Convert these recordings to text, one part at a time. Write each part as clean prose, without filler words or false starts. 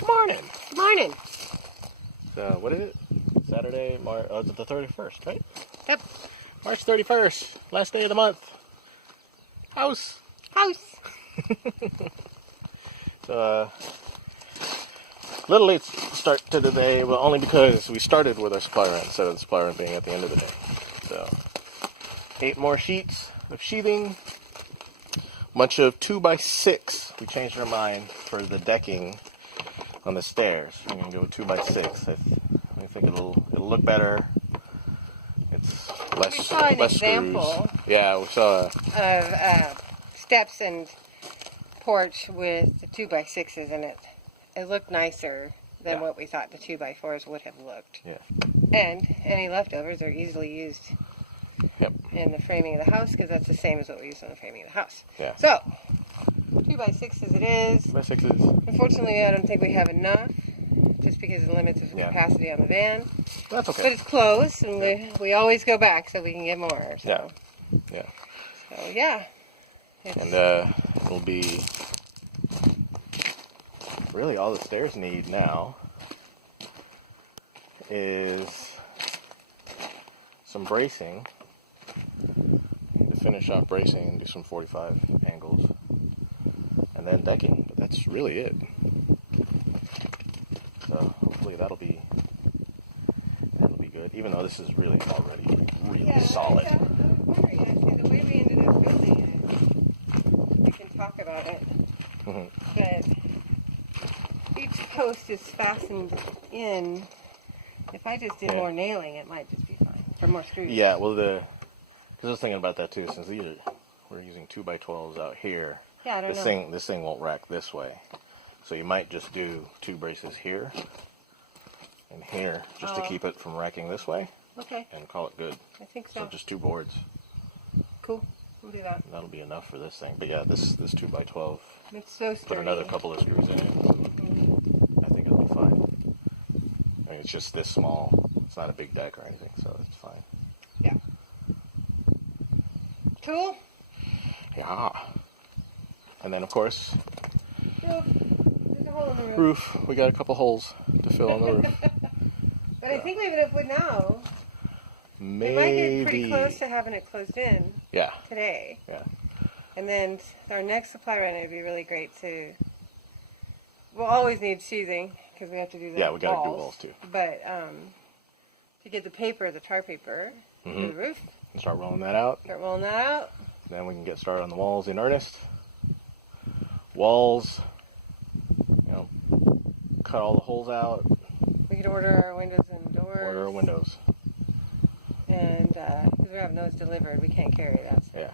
Good morning. Good morning. So, what is it? Saturday, the 31st, right? Yep. March 31st, last day of the month. House. So, little late start to the day, but only because we started with our supply run instead of the supply run being at the end of the day. So, 8 more sheets of sheathing. Bunch of 2x6. We changed our mind for the decking on the stairs. We're gonna go 2x6. I think it'll look better. It's less. We saw an less example. Screws. Yeah, we saw of steps and porch with the 2x6s in it. It looked nicer than what we thought the 2x4s would have looked. Yeah. And any leftovers are easily used. Yep. In the framing of the house, because that's the same as what we use on the framing of the house. Yeah. So, 2x6 as it is. 2x6s. Unfortunately, I don't think we have enough, just because of the limits of capacity on the van. That's okay. But it's close, and we always go back so we can get more. So. Yeah. So yeah. And it'll be really all the stairs need now is some bracing. To finish off bracing and do some 45 angles, and then decking. But that's really it. So hopefully that'll be good. Even though this is really already really solid. I was wondering, actually, the way we ended up building it, we can talk about it. But each post is fastened in. If I just did more nailing, it might just be fine. Or more screws. Yeah, well, because I was thinking about that too, since we're using 2x12s out here. Yeah, I don't know. This thing won't rack this way, so you might just do 2 braces here and here, just to keep it from racking this way. Okay. And call it good. I think so. So just 2 boards. Cool. We'll do that. That'll be enough for this thing. But yeah, this 2x12. It's so sturdy. Put another couple of screws in it. I think it'll be fine. I mean, it's just this small. It's not a big deck or anything, so it's fine. Yeah. Cool. Yeah. And then, of course, Roof. There's a hole in the roof. Roof. We got a couple holes to fill on the roof. But I think leaving it wood now. Maybe. We might get pretty close to having it closed in. Yeah. Today. Yeah. And then our next supply run, it would be really great to. We'll always need sheathing because we have to do the Yeah, we got to do walls too. But to get the paper, the tar paper, for the roof. And start rolling that out. Start rolling that out. Then we can get started on the walls in earnest. Walls, cut all the holes out. We could order our windows and doors. Order our windows. And because we're having those delivered, we can't carry that stuff. Yeah.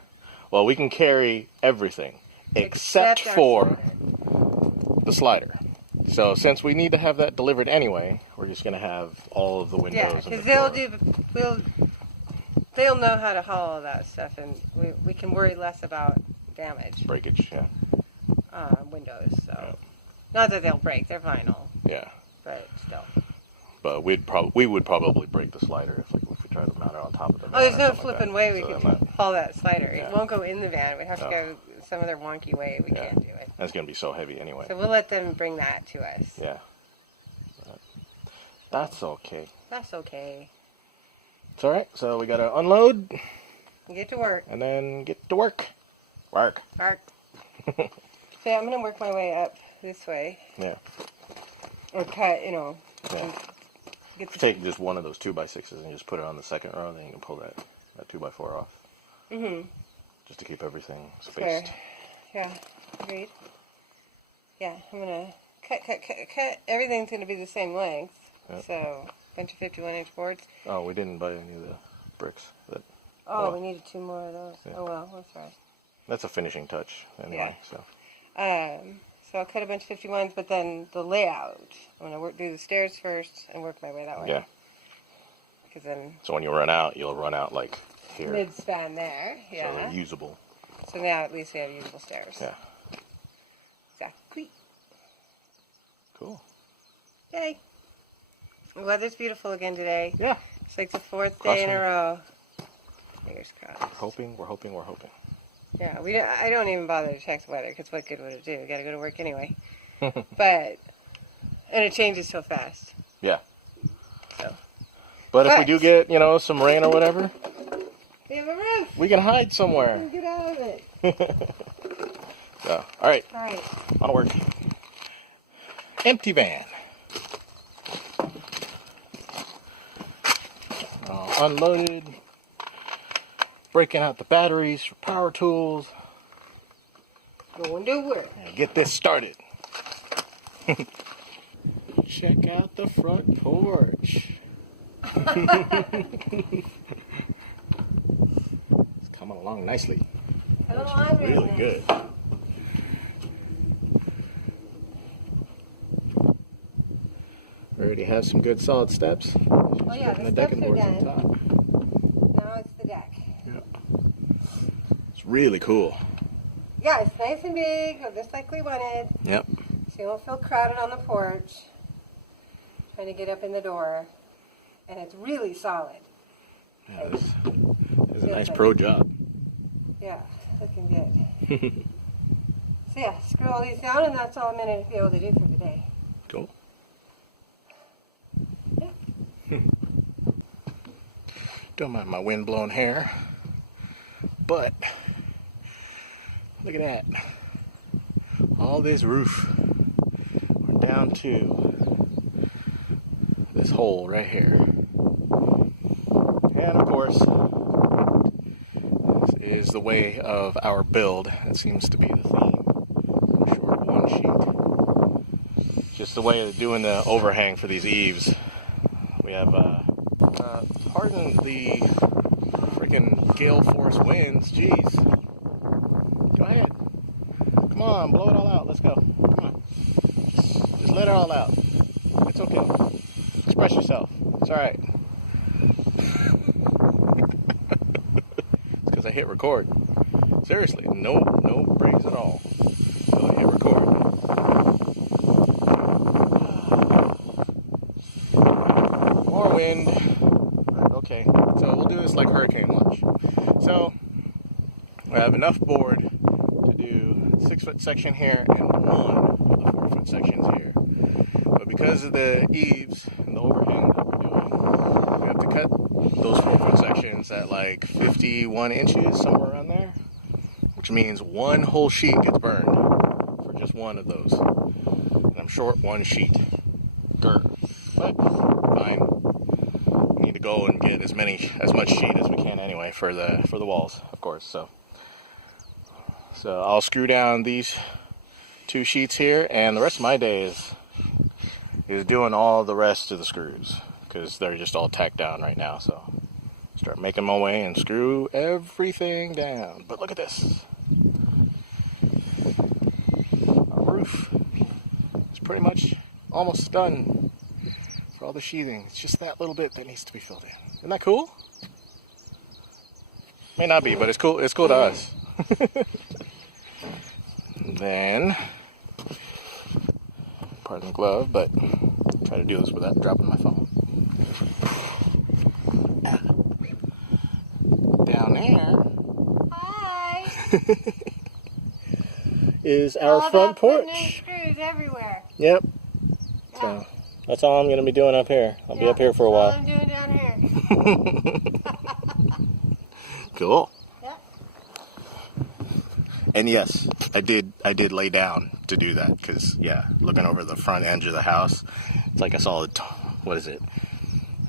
Well, we can carry everything except for the slider. So since we need to have that delivered anyway, we're just going to have all of the windows. Yeah, because they'll know how to haul all that stuff, and we can worry less about damage. Breakage, yeah. Windows, so not that they'll break, they're vinyl. Yeah. But still. But we would probably break the slider if we tried to mount it on top of the van. Oh, there's no flipping way we so could haul that slider. Yeah. It won't go in the van. We'd have to go some other wonky way. We can't do it. That's going to be so heavy anyway. So we'll let them bring that to us. Yeah. That's okay. That's okay. It's alright. So we got to unload. Get to work. And then get to work. Work. So I'm going to work my way up this way. Yeah. Or cut, Yeah. Take just one of those 2x6s and just put it on the second row, and then you can pull that 2x4 off. Just to keep everything spaced. Yeah, agreed. Yeah, I'm going to cut. Everything's going to be the same length. Yep. So, a bunch of 51-inch boards. Oh, we didn't buy any of the bricks. We needed 2 more of those. Yeah. Oh, well, that's right. That's a finishing touch anyway. Yeah. So I'll cut a bunch of 51s, but then the layout, I'm going to do the stairs first and work my way that way. Yeah. Because then... So when you run out, you'll run out like here. Mid-span there, yeah. So they're usable. So now at least we have usable stairs. Yeah. Exactly. Cool. Yay. The weather's beautiful again today. Yeah. It's like the 4th day in a row. Fingers crossed. We're hoping. Yeah, I don't even bother to check the weather, because what good would it do? We got to go to work anyway. But And it changes so fast. Yeah. So. But if we do get, you know, some rain or whatever, we have a roof. we can hide somewhere. We can get out of it. So, all right. All right. On work. Empty van. Unloaded. Breaking out the batteries for power tools. Going to work. And get this started. Check out the front porch. It's coming along nicely. Really good. We already have some good solid steps. Oh yeah, the steps are boards on done. top. Now it's the deck. Yeah. It's really cool. Yeah, it's nice and big, just like we wanted. Yep. So you won't feel crowded on the porch. Trying to get up in the door. And it's really solid. Yeah, this is a nice pro job. Yeah, looking good. So yeah, screw all these down, and that's all I'm going to be able to do for today. Cool. Yeah. Don't mind my wind-blown hair, but look at that. All this roof. We're down to this hole right here. And of course, this is the way of our build. That seems to be the theme. Short one sheet. Just the way of doing the overhang for these eaves. We have, pardon the freaking gale force winds. Jeez. Go ahead. Come on, blow it all out. Let's go. Come on. Just let it all out. It's okay. Express yourself. It's alright. It's because I hit record. Seriously, no breaks at all. So I hit record. More wind. Okay, so we'll do this like hurricane watch. So we have enough board to do a 6-foot section here and one of the 4-foot sections here. But because of the eaves and the overhang that we're doing, we have to cut those 4-foot sections at like 51 inches, somewhere around there. Which means one whole sheet gets burned for just one of those. And I'm short one sheet. Grr. But fine. We need to go and get as much sheet as we can anyway for the walls, of course. So I'll screw down these 2 sheets here, and the rest of my day is doing all the rest of the screws because they're just all tacked down right now. So start making my way and screw everything down. But look at this. Our roof is pretty much almost done for all the sheathing. It's just that little bit that needs to be filled in. Isn't that cool? May not be, but it's cool. It's cool to us. Then, pardon the glove, but try to do this without dropping my phone. Down there. Hi. Is our all front porch. New screws everywhere. Yep. Yeah. So that's all I'm going to be doing up here. I'll be up here for a while. That's all I'm doing down here. Cool. Yep. And yes, I did lay down to do that because, yeah, looking over the front edge of the house, it's like a solid, what is it?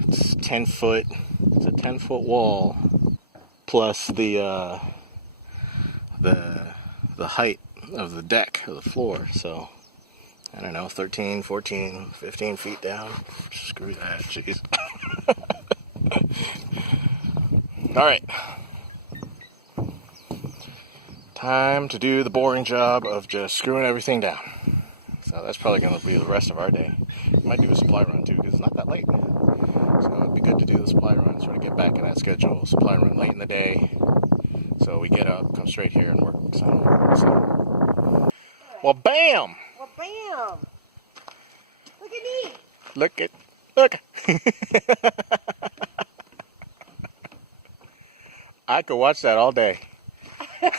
It's 10 foot. It's a 10-foot wall plus the height of the deck of the floor. So I don't know, 13, 14, 15 feet down. Screw that, jeez. All right. Time to do the boring job of just screwing everything down. So that's probably going to be the rest of our day. Might do a supply run too, because it's not that late. So it'd be good to do the supply run, sort of get back in that schedule. Supply run late in the day, so we get up, come straight here and work. So. Well, bam! Well, bam! Look at me! Look! I could watch that all day. It's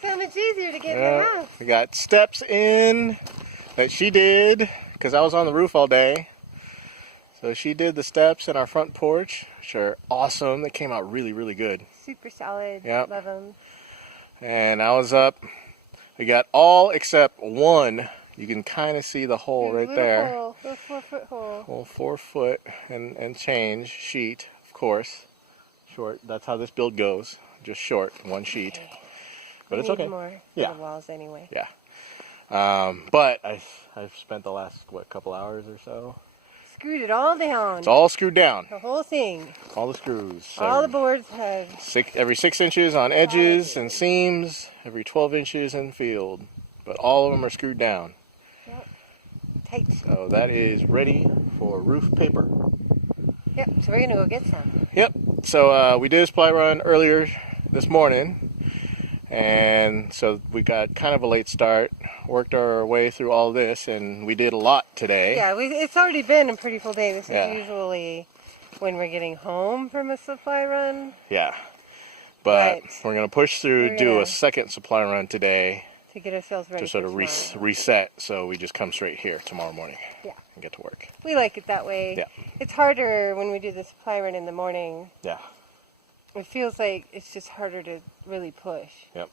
so much easier to get in the house. We got steps in, that she did, because I was on the roof all day. So she did the steps in our front porch, which are awesome. They came out really, really good. Super solid. Yep. Love them. And I was up. We got all except one. You can kind of see the hole right there. Hole, little 4-foot hole. Well, 4 foot and change sheet, of course. Short. That's how this build goes. Just short, one sheet. Okay. But we it's need okay. more for Yeah. the walls anyway. Yeah. But I've spent the last couple hours or so. Screwed it all down. It's all screwed down. The whole thing. All the screws. All the boards have. Every 6 inches on edges and seams. Every 12 inches in field. But all of them are screwed down. Yep. Tight. So that is ready for roof paper. Yep. So we're gonna go get some. Yep. So we did a supply run earlier this morning. And so we got kind of a late start, worked our way through all this, and we did a lot today. Yeah, it's already been a pretty full day. This Yeah. is usually when we're getting home from a supply run. Yeah. But But we're going to push through, we're do gonna- a second supply run today To get ourselves ready to sort for of tomorrow. reset, so we just come straight here tomorrow morning Yeah. and get to work. We like it that way. Yeah. It's harder when we do the supply run in the morning. Yeah. It feels like it's just harder to really push. Yep.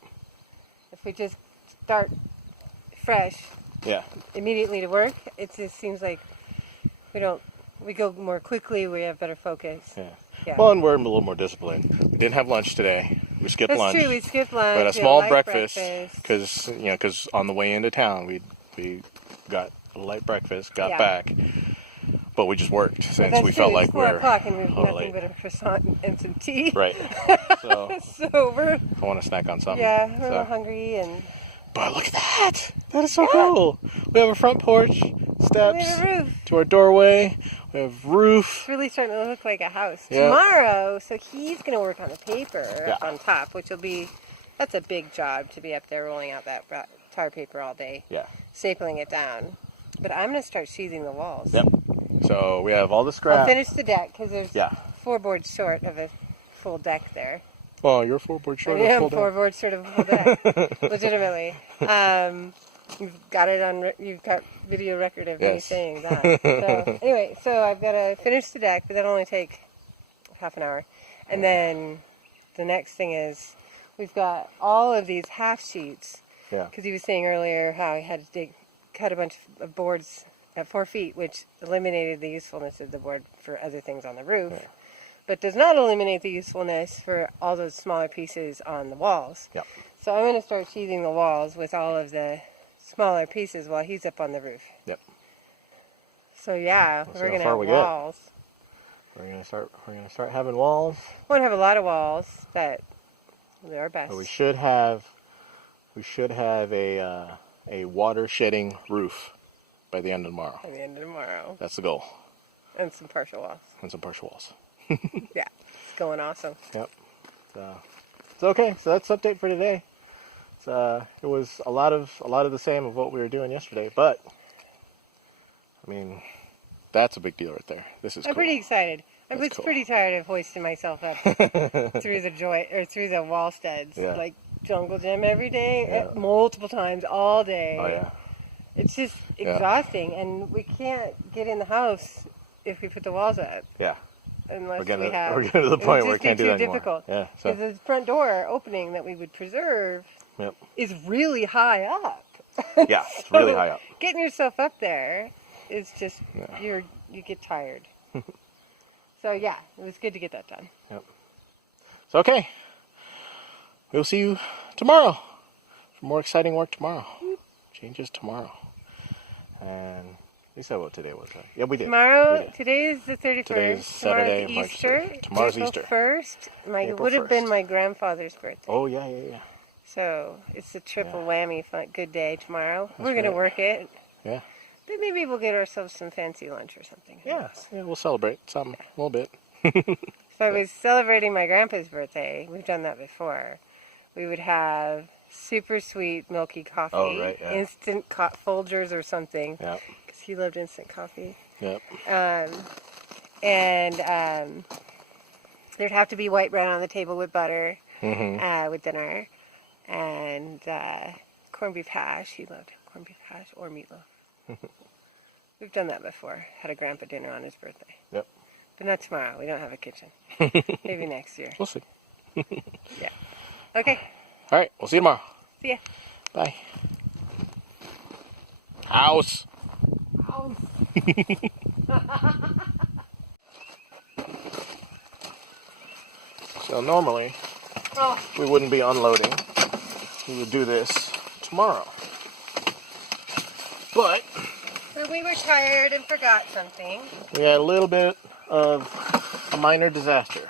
If we just start fresh Yeah. immediately to work, it just seems like we go more quickly, we have better focus. Yeah. Yeah. Well, and we're a little more disciplined. We didn't have lunch today. We skipped That's lunch. true, we skipped lunch. We had a we small light breakfast because on the way into town we got a light breakfast, got Yeah. back, but we just worked Well, since that's we true, felt it's like 4 we're o'clock and we've a little nothing late. but a croissant and some tea. Right. So So we're I want to snack on something. we're a So. little hungry and But look at that! That is so cool. We have a front porch, steps we have a roof. to our doorway. We have roof. It's really starting to look like a house. Yeah. Tomorrow, so he's going to work on the paper up Yeah. on top, which will be, that's a big job to be up there rolling out that tar paper all day, Yeah. stapling it down. But I'm going to start sheathing the walls. Yep. So we have all the I'll scrap. finish the deck because there's Yeah. 4 boards short of a full deck there. Well, you're 4 board short. I of am full 4 deck. boards short of a full deck, legitimately. You've got it on. You've got video record of me Yes. saying that. So anyway, so I've got to finish the deck, but that'll only take half an hour. And then the next thing is we've got all of these half sheets. Yeah. Because he was saying earlier how he had to cut a bunch of boards at 4 feet, which eliminated the usefulness of the board for other things on the roof. Yeah. But does not eliminate the usefulness for all those smaller pieces on the walls. Yep. So I'm going to start sheathing the walls with all of the smaller pieces while he's up on the roof. Yep. So yeah, Let's see we're how going to far have we get. walls. We're gonna start having walls. We won't have a lot of walls, but they're our best. But we should have a water shedding roof by the end of tomorrow. At the end of tomorrow. That's the goal. And some partial walls. And some partial walls. Yeah, it's going awesome. Yep. So it's okay. So that's the update for today. It was a lot of the same of what we were doing yesterday, but I mean, that's a big deal right there. This is I'm cool. pretty excited. I That's was cool. pretty tired of hoisting myself up through the wall studs, Yeah. like jungle gym every day, Yeah. multiple times all day. Oh yeah. It's just Yeah. exhausting, and we can't get in the house if we put the walls up Yeah. unless We're getting we to the point where we would just be can't do too that anymore. difficult. Yeah. Because So the front door opening that we would preserve yep. is really high up. Yeah. It's really high up. Getting yourself up there is just Yeah. you get tired. So yeah, it was good to get that done. Yep. So okay. We'll see you tomorrow for more exciting work tomorrow. Changes tomorrow. And you said what today was, right? Yeah, we did. Tomorrow, We did. today is the 31st. Today is Saturday, Tomorrow's March Easter. 31st. Tomorrow's April Easter. 1st. It April would have been 1st. my grandfather's birthday. Oh yeah. So it's a triple Yeah. whammy fun, good day tomorrow. That's We're going to right. work it. Yeah. But maybe we'll get ourselves some fancy lunch or something. Yeah. Yeah. We'll celebrate something a little bit. If I was celebrating my grandpa's birthday, we've done that before, we would have super sweet milky coffee, Oh, right, yeah. instant Folgers or something, Yep. because he loved instant coffee. Yep. And there'd have to be white bread on the table with butter Mm-hmm. with dinner, and corned beef hash. He loved corned beef hash or meatloaf. We've done that before. Had a grandpa dinner on his birthday. Yep. But not tomorrow. We don't have a kitchen. Maybe next year. We'll see. Yeah. Okay. All right. We'll see you tomorrow. See ya. Bye. House. House. So normally we wouldn't be unloading. We would do this tomorrow. But So we were tired and forgot something. we had a little bit of a minor disaster.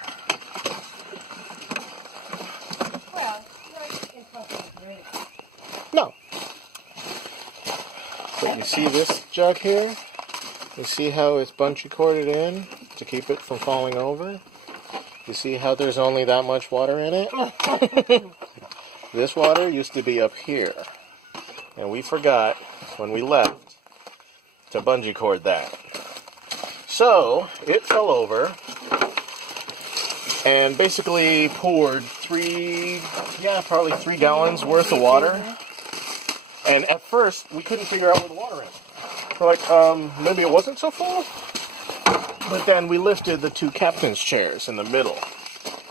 Well, not impossible, really. No. But you see this jug here? You see how it's bungee corded in to keep it from falling over? You see how there's only that much water in it? This water used to be up here. And we forgot when we left to bungee cord that. So it fell over and basically poured probably 3 gallons worth of water. And at first we couldn't figure out where the water is. We're like, maybe it wasn't so full? But then we lifted the 2 captain's chairs in the middle,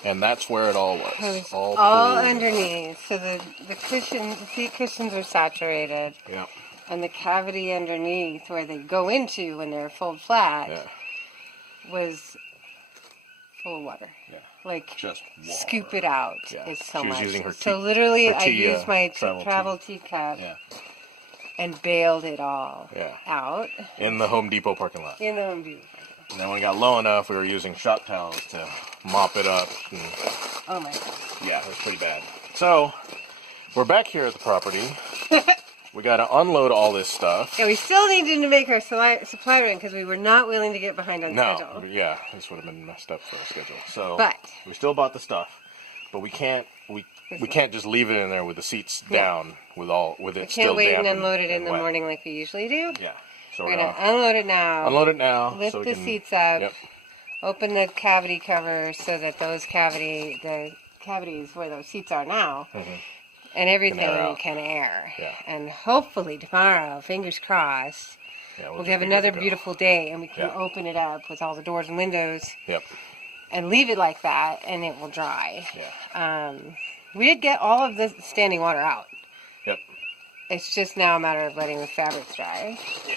and that's where it all was. It was all underneath. So the cushions, the seat cushions are saturated. Yeah. And the cavity underneath, where they go into when they're fold flat, was full of water. Yeah. Like, Just water. scoop it out Yeah. is so She was much. using her So literally, her I used my travel teacup Yeah. and bailed it all out. In the Home Depot parking lot. In the Home Depot. And then when it got low enough, we were using shop towels to mop it up. And, Oh my God. yeah, it was pretty bad. So, we're back here at the property. We got to unload all this stuff. Yeah, we still needed to make our supply run because we were not willing to get behind on schedule. Yeah, this would have been messed up for our schedule. So, But we still bought the stuff, but we can't just leave it in there with the seats down with it still can't wait damp and unload it in the wet. morning like we usually do. Yeah, so We're gonna unload it now. unload it now. Lift so we the can, seats up. Yep. Open the cavity cover so that the cavities where those seats are now, and everything can air. Yeah. And hopefully tomorrow, fingers crossed, we'll have another beautiful day, and we can open it up with all the doors and windows. Yep. And leave it like that, and it will dry. Yeah. We did get all of the standing water out. Yep. It's just now a matter of letting the fabrics dry. Yeah.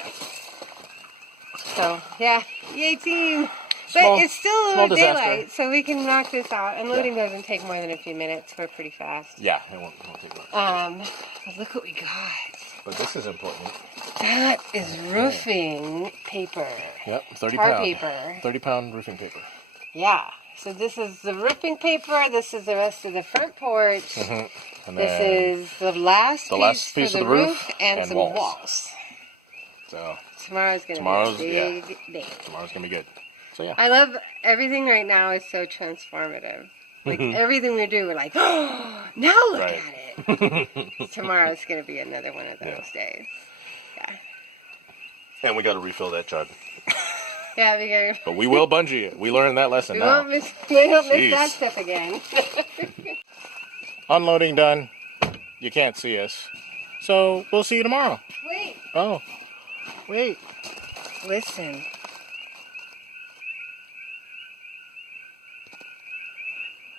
So, yeah, yay team! Small- But it's still a small little disaster. daylight, so we can knock this out. Unloading doesn't take more than a few minutes. We're pretty fast. Yeah, it won't take long. But look what we got. But this is important. That is roofing paper. Yep, 30 Tar pound. paper. 30-pound roofing paper. Yeah. So this is the roofing paper. This is the rest of the front porch. And This then is the last piece of for the the roof and some walls. walls. So Tomorrow's going to be a big day. tomorrow's gonna be good. So yeah. I love everything right now is so transformative. Like everything we do, we're like, oh, now look Right. at it. Tomorrow's going to be another one of those days. Yeah. And we got to refill that jug. Yeah, we got to. But we will bungee it. We learned that lesson We now. won't miss that Jeez. step again. Unloading done. You can't see us. So we'll see you tomorrow. Wait. Oh. Wait. Listen.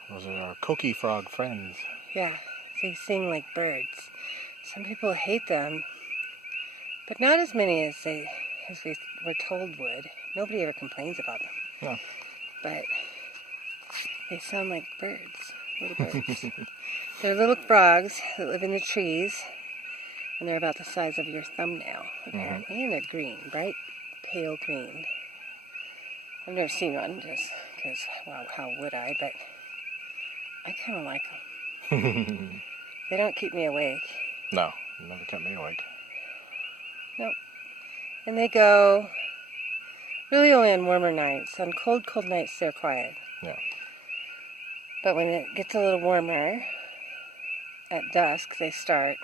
Those are our Coqui Frog friends. Yeah, they sing like birds. Some people hate them, but not as many as we were told would. Nobody ever complains about them. No. But they sound like birds, little birds. They're little frogs that live in the trees, and they're about the size of your thumbnail, apparently, and they're green, bright, pale green. I've never seen one, just because, well, how would I, but I kind of like them. They don't keep me awake. No, never kept me awake. Nope. And they go really only on warmer nights. On cold, cold nights, they're quiet. Yeah. But when it gets a little warmer, at dusk, they start.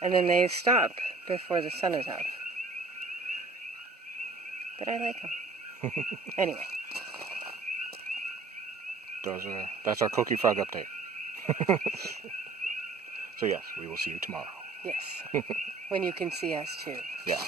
And then they stop before the sun is up. But I like them. Anyway. That's our Coqui Frog update. So yes, we will see you tomorrow. Yes. When you can see us too. Yeah.